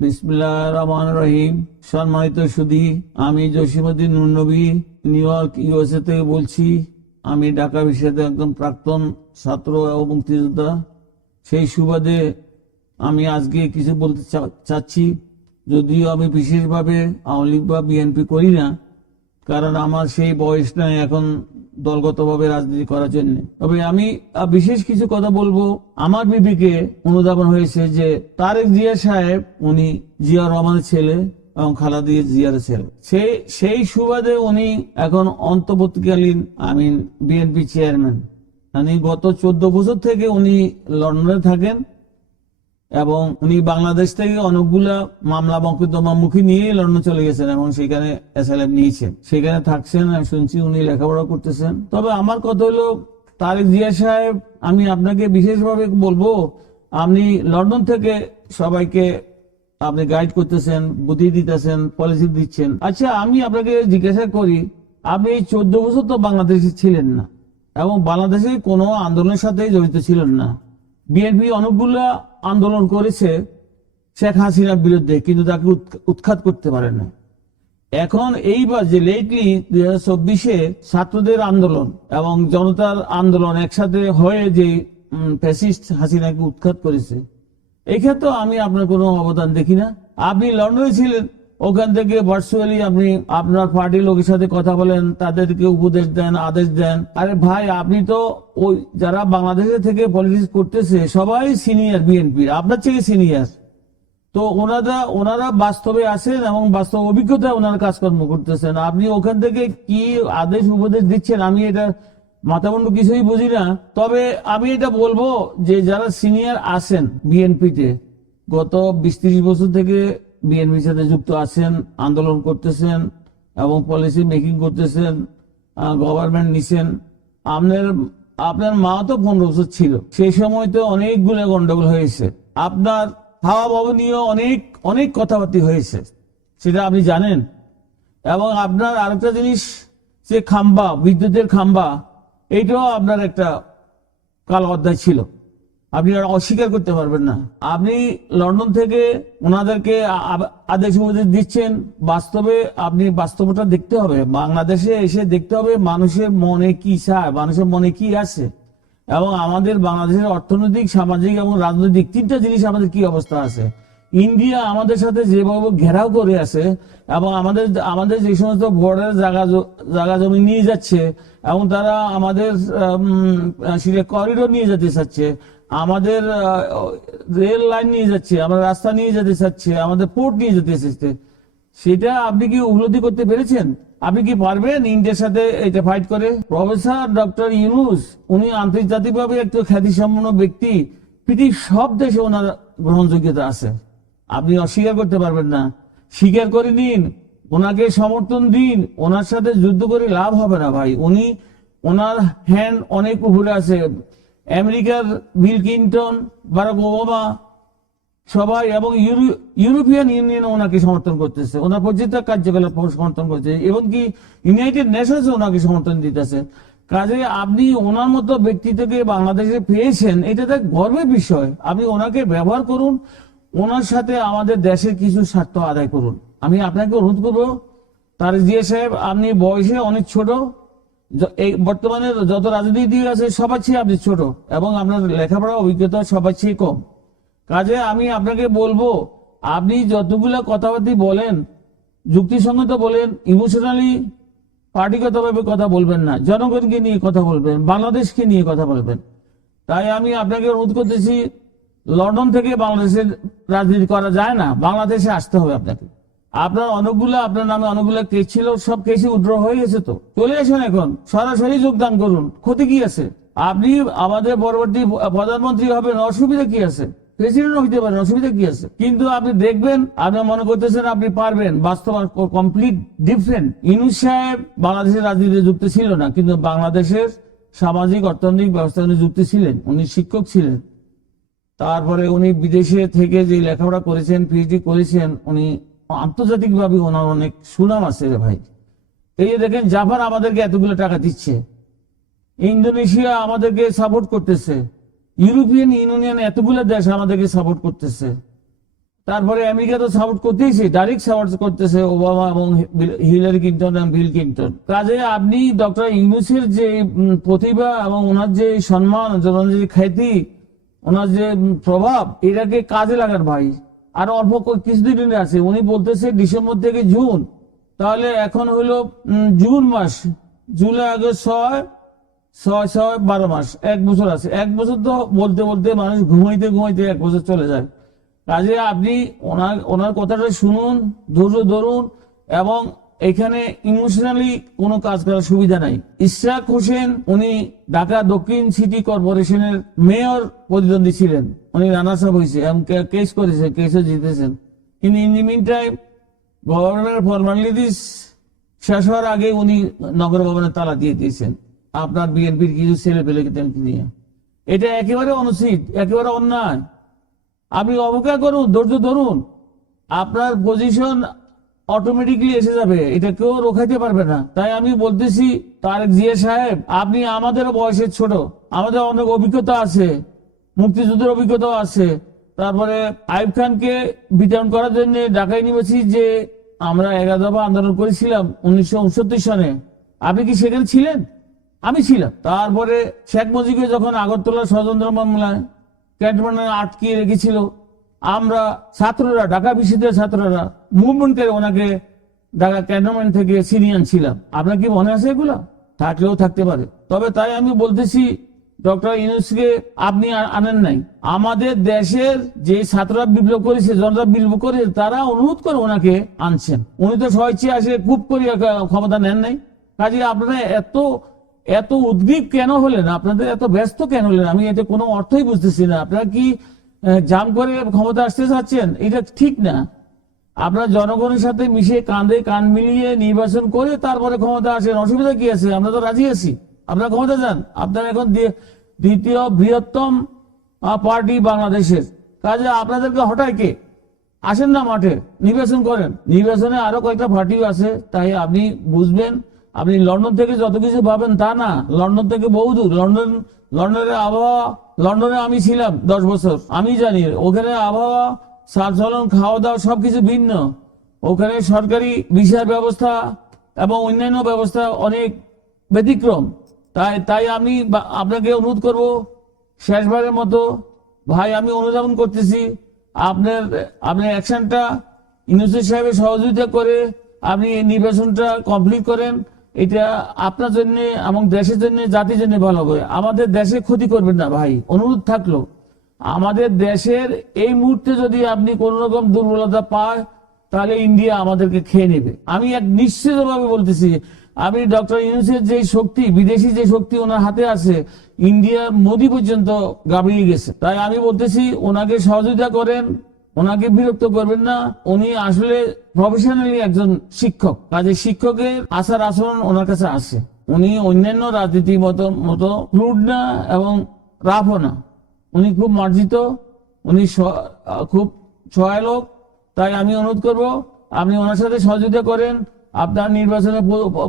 বিসমিল্লাহির রহমানির রহিম। সম্মানিত সুধী, আমি Jasimuddin Nurnabi new York USA থেকে বলছি। আমি ঢাকা বিশ্ববিদ্যালয়ের একদম প্রাক্তন ছাত্র এবং মুক্তিযোদ্ধা। সেই সুবাদে আমি আজকে কিছু বলতে চাচ্ছি, যদিও আমি বিশেষভাবে আওয়ামী লীগ বা বিএনপি করি না, কারণ আমার সেই বয়স নাই এখন দলগতভাবে রাজনীতি করার জন্য। তবে আমি বিশেষ কিছু কথা বলবো। আমার বিবেকে অনুধাবন হয়েছে যে তারেক জিয়া সাহেব উনি জিয়া রহমানের ছেলে এবং খালেদা জিয়ার ছেলে। সেই সুবাদে উনি এখন অন্তর্বর্তীকালীন বিএনপি চেয়ারম্যান। মানে গত 14 বছর থেকে উনি লন্ডনে থাকেন এবং উনি বাংলাদেশ থেকে অনেকগুলা মামলা মকদ্দমামুখী নিয়ে লন্ডন চলে গেছেন এবং সেখানে অ্যাসাইলাম নিয়েছেন, সেখানে থাকছেন। আমি শুনছি উনি লেখাপড়া করতেছেন। তবে আমার কথা হলো, তারেক জিয়া সাহেব, আমি আপনাকে বিশেষভাবে বলবো, আপনি লন্ডন থেকে সবাইকে আপনি গাইড করতেছেন, বুদ্ধি দিতেছেন, পলিসি দিচ্ছেন। আচ্ছা, আমি আপনাকে জিজ্ঞাসা করি, আপনি 14 বছর তো বাংলাদেশে ছিলেন না এবং বাংলাদেশে কোনো আন্দোলনের সাথে জড়িত ছিলেন না। বিএনপি অনেকগুলো আন্দোলন করেছে শেখ হাসিনার বিরুদ্ধে, কিন্তু তাকে উৎখাত করতে পারে না। এখন এইবার যে লেটলি 2024-এ ছাত্রদের আন্দোলন এবং জনতার আন্দোলন একসাথে হয়ে যে ফ্যাসিস্ট হাসিনাকে উৎখাত করেছে, এই ক্ষেত্রে আমি আপনার কোনো অবদান দেখি না। আপনি লন্ডনে ছিলেন, ওখান থেকে ভার্চুয়ালি আপনি আপনার পার্টির লোকের সাথে কথা বলেন, তাদেরকে উপদেশ দেন, আদেশ দেন। আরে ভাই, আপনি তো ওই যারা বাংলাদেশে থেকে পলিটিক্স করতেছে সবাই সিনিয়র বিএনপির, আপনার থেকে সিনিয়র। তো ওনারা বাস্তবে আছেন এবং বাস্তব অভিজ্ঞতা ওনারা কাজকর্ম করতেছেন। আপনি ওখান থেকে কি আদেশ উপদেশ দিচ্ছেন, আমি এটা মাথামুন্ডু কিছুই বুঝি না। তবে আমি এটা বলবো যে যারা সিনিয়র আছেন বিএনপিতে, গত 20-30 বছর থেকে বিএনপির সাথে যুক্ত আছেন, আন্দোলন করতেছেন এবং পলিসি মেকিং করতেছেন, গভর্নমেন্ট নিছেন। আপনার মা তো 15 বছর ছিল, সেই সময় তো অনেকগুলো গন্ডগোল হয়েছে। আপনার হাওয়া বাবু নিয়েও অনেক কথাবার্তা হয়েছে, সেটা আপনি জানেন। এবং আপনার আরেকটা জিনিস, যে খাম্বা, বিদ্যুতের খাম্বা, এইটাও আপনার একটা কালো অধ্যায় ছিল, আপনি আর অস্বীকার করতে পারবেন না। আপনি লন্ডন থেকে ওনাদেরকে আদেশ উপদেশ দিচ্ছেন, বাস্তবে আপনি বাস্তবতা দেখতে হবে, বাংলাদেশে এসে দেখতে হবে মানুষের মনে কি চায়, মানুষের মনে কি আছে, এবং আমাদের বাংলাদেশের অর্থনৈতিক, সামাজিক এবং রাজনৈতিক 3টা জিনিস আমাদের কি অবস্থা আছে। ইন্ডিয়া আমাদের সাথে যেভাবে ঘেরাও করে আছে এবং আমাদের যে সমস্ত বর্ডার জায়গা জমি নিয়ে যাচ্ছে এবং তারা আমাদের করিডোর নিয়ে যেতে চাচ্ছে, আমাদের রেল লাইন নিয়ে যাচ্ছে, আমাদের রাস্তা নিয়ে যেতে চাচ্ছে, আমাদের পোর্ট নিয়ে যেতে চাচ্ছে, সেটা আপনি কি উপলব্ধি করতে পেরেছেন? আপনি কি পারবেন ইন্ডিয়ার সাথে এটা ফাইট করে? প্রফেসর ডক্টর ইউনূস, উনি আন্তর্জাতিকভাবে একটু খ্যাতিসম্পন্ন ব্যক্তি, পৃথিবীর সব দেশে ওনার গ্রহণযোগ্যতা আছে, আপনি অস্বীকার করতে পারবেন না। স্বীকার করে নিন, ওনাকে সমর্থন দিন, ওনার সাথে যুদ্ধ করে লাভ হবে না ভাই। ওনার হ্যান্ড অনেক উপরে আছে। আমেরিকার বিল ক্লিন্টন, বারাক ওবামা সবাই এবং ইউরোপিয়ান ইউনিয়ন ওনাকে সমর্থন করতেছে, ওনার প্রত্যেকটা কার্যকলাপ সমর্থন করছে, এবং কি ইউনাইটেড নেশনস ওনাকে সমর্থন দিতেছে। কাজে আপনি ওনার মতো ব্যক্তি থেকে বাংলাদেশে পেয়েছেন, এটা তো গর্বের বিষয়। আপনি ওনাকে ব্যবহার করুন, ওনার সাথে আমাদের দেশের কিছু স্বার্থ আদায় করুন। আমি আপনাকে অনুরোধ করবো, তারেক জিয়া সাহেব, আপনি বয়সে অনেক ছোট, এই বর্তমানে যত রাজনীতিবিদ আছে সবার চেয়ে আপনি ছোট এবং আপনার লেখাপড়া অভিজ্ঞতা সবার চেয়ে কম। কাজে আমি আপনাকে বলবো, আপনি যতগুলো কথাবার্তা বলেন, যুক্তিসঙ্গত বলেন, ইমোশনালি পার্টিগতভাবে কথা বলবেন না, জনগণকে নিয়ে কথা বলবেন, বাংলাদেশকে নিয়ে কথা বলবেন। তাই আমি আপনাকে অনুরোধ করতেছি, লন্ডন থেকে বাংলাদেশের রাজনীতি করা যায় না, বাংলাদেশে আসতে হবে আপনাকে। আপনার নামে অনেকগুলো কেস ছিল, সব কেসই উইথড্র হয়ে গেছে, তো চলে আসুন, এখন সরাসরি যোগদান করুন, ক্ষতি কি আছে? আপনি আমাদের পরবর্তী প্রধানমন্ত্রী হবেন, অসুবিধা কি আছে? প্রেসিডেন্ট হইতে পারেন, অসুবিধা কি আছে? কিন্তু আপনি দেখবেন, আপনি মনে করতেছেন আপনি পারবেন, বাস্তব কমপ্লিট ডিফারেন্ট। ইউনূস সাহেব বাংলাদেশের রাজনীতিতে যুক্ত ছিল না, কিন্তু বাংলাদেশের সামাজিক অর্থনৈতিক ব্যবস্থা উনি যুক্ত ছিলেন, উনি শিক্ষক ছিলেন। তারপরে উনি বিদেশে থেকে যে লেখাপড়া করেছেন, পিএইচডি করেছেন, উনি আন্তর্জাতিকভাবে ওনার অনেক সুনাম আছে রে ভাই। এই যে দেখেন, জাপান আমাদেরকে এতগুলো টাকা দিচ্ছে, ইন্দোনেশিয়া আমাদেরকে সাপোর্ট করতেছে, ইউরোপিয়ান ইউনিয়ন এতগুলো দেশ আমাদেরকে সাপোর্ট করতেছে। তারপরে আমেরিকা তো সাপোর্ট করতেইছে, ডাইরেক্ট সাপোর্ট করতেছে ওবামা এবং হিলারি ক্লিনটন এবং বিল ক্লিনটন। কাজে আপনি ডক্টর ইউনূসের যে প্রতিভা এবং ওনার যে সম্মান, ওনার যে খ্যাতি, ওনার যে প্রভাব, এটাকে কাজে লাগান ভাই। আর অল্প কিছুদিন আছে, উনি বলতেছে ডিসেম্বর থেকে জুন, তাহলে এখন হলো জুন মাস, জুলাই আগস্ট 6 মাস, 1 বছর আছে। 1 বছর তো বলতে বলতে মানুষ ঘুমাইতে ঘুমাইতে 1 বছর চলে যায়। কাজে আপনি ওনার কথাটা শুনুন, ধৈর্য ধরুন, এবং এখানে ইমোশনালি কোনো কাজ করার সুবিধা নাই। ইশরাক হোসেন উনি ঢাকা দক্ষিণ সিটি কর্পোরেশনের মেয়র প্রতিদ্বন্দ্বী ছিলেন, উনি রানার্স আপ হয়েছে এবং কেস করেছে, কেসও জিতেছেন। কিন্তু in the meantime government formalities শেষ হওয়ার আগে উনি নগর ভবনের তালা দিয়ে দিয়েছেন আপনার বিএনপির কিছু ছেলে পেলেকে নিয়ে। এটা একেবারে অনুচিত, একেবারে অন্যায়। আপনি অবজ্ঞা করুন, ধৈর্য ধরুন, আপনার পজিশন অটোমেটিকলি এসে যাবে, এটা কেউ রোখাইতে পারবে না। তাই আমি বলতেছি তারেক জিয়া সাহেব, আপনি আমাদের বয়সের ছোট, আমাদের অনেক অভিজ্ঞতা আছে, মুক্তিযুদ্ধের অভিজ্ঞতাও আছে। তারপরে আইয়ুব খানকে বিতরণ করার জন্য ঢাকায় নিয়েছি, যে আমরা 11 দফা আন্দোলন করেছিলাম 1969 সনে। আপনি কি সেখানে ছিলেন? আমি ছিলাম। তারপরে শেখ মুজিবকে যখন আগরতলা ষড়যন্ত্র মামলায় ক্যান্টনমেন্টে আটকে রেখেছিল, আমরা ছাত্ররা, ঢাকা বিশ্ববিদ্যালয়ের ছাত্ররা মুভমেন্ট করে ওনাকে ঢাকা ক্যান্টনমেন্ট থেকে ছিনিয়ে আনছিলাম। আপনার কি মনে আছে এগুলা? থাকলেও থাকতে পারে। তবে তাই আমি বলতেছি, ডক্টর ইউনূসকে আপনি আনেন নাই। আমাদের দেশের যে ছাত্ররা বিপ্লব করেছে, জনতা বিপ্লব করেছে, তারা অনুরোধ করে ওনাকে আনছেন। উনি তো স্বেচ্ছায় আসে খুব করে ক্ষমতা নেন নাই। কাজে আপনারা এত উদ্গ্রীব কেন হলেন? আপনাদের এত ব্যস্ত কেন হলেন? আমি এতে কোনো অর্থই বুঝতেছি না। আপনারা কি জাম করে ক্ষমতা আসতে চাচ্ছেন? এটা ঠিক না। আপনারা জনগণের সাথে মিশে কাঁধে কান মিলিয়ে নির্বাচন করে তারপরে ক্ষমতা আসেন, অসুবিধা কি আছে? আমরা তো রাজি আছি, আপনারা ক্ষমতা যান। আপনারা এখন দ্বিতীয় বৃহত্তম পার্টি বাংলাদেশের। কাজে আপনাদেরকে হঠাৎ কে আসেন না মাঠে, নির্বাচন করেন। নির্বাচনে আরো কয়েকটা পার্টিও আছে, তাই আপনি বুঝবেন। আপনি লন্ডন থেকে যত কিছু ভাবেন তা না, লন্ডন থেকে বহুদূর। লন্ডনের আবহাওয়া, লন্ডনে আমি ছিলাম 10 বছর, আমি জানি ওখানে আবহাওয়া, চালচলন, খাওয়া দাওয়া সবকিছু ভিন্ন। ওখানে সরকারি ভিসার ব্যবস্থা এবং অন্যান্য ব্যবস্থা অনেক ব্যতিক্রম। তাই আমি আপনাকে অনুরোধ করব, শেষবারের মতো ভাই আমি অনুধাবন করতেছি, আপনার অ্যাকশনটা ইউনূস সাহেবের সহযোগিতা করে আপনি নির্বাচনটা কমপ্লিট করেন। এটা আপনার জন্য এবং দেশের জন্য, জাতির জন্য ভালো হবে। আমাদের দেশে ক্ষতি করবেন না ভাই, অনুরোধ থাকলো। আমাদের দেশের এই মুহূর্তে যদি আপনি কোন রকম দুর্বলতা পায়, তাহলে ইন্ডিয়া আমাদেরকে খেয়ে নেবে। আমি এক নিশ্চিতভাবে বলতেছি, আমি ডক্টর ইউনূসের যে শক্তি, বিদেশি যে শক্তি ওনার হাতে আছে, ইন্ডিয়া মোদি পর্যন্ত গাবড়িয়ে গেছে। তাই আমি বলতেছি, ওনাকে সহযোগিতা করেন, ওনাকে বিরক্ত করবেন না। উনি আসলে প্রফেশনালি একজন শিক্ষক, কাজে শিক্ষকের আচার আচরণ ওনার কাছে আছে। উনি অন্যান্য রাজনীতির মতো ক্রুড না এবং রাফও না। উনি খুব মার্জিত, উনি খুব সহায় লোক। তাই আমি অনুরোধ করব, আপনি ওনার সাথে সহযোগিতা করেন, আপনার নির্বাচনের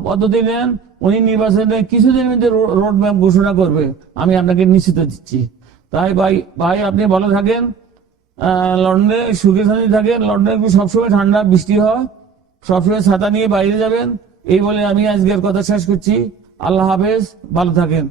পদ্ধতি নেন। উনি নির্বাচনে কিছুদিনের মধ্যে রোড ম্যাপ ঘোষণা করবে, আমি আপনাকে নিশ্চিত দিচ্ছি। তাই ভাই আপনি ভালো থাকেন, লন্ডনে সুখে শান্তি থাকেন। লন্ডনে সবসময় ঠান্ডা বৃষ্টি হয়, সবসময় ছাতা নিয়ে বাইরে যাবেন। এই বলে আমি আজকের কথা শেষ করছি। আল্লাহ হাফেজ, ভালো থাকেন।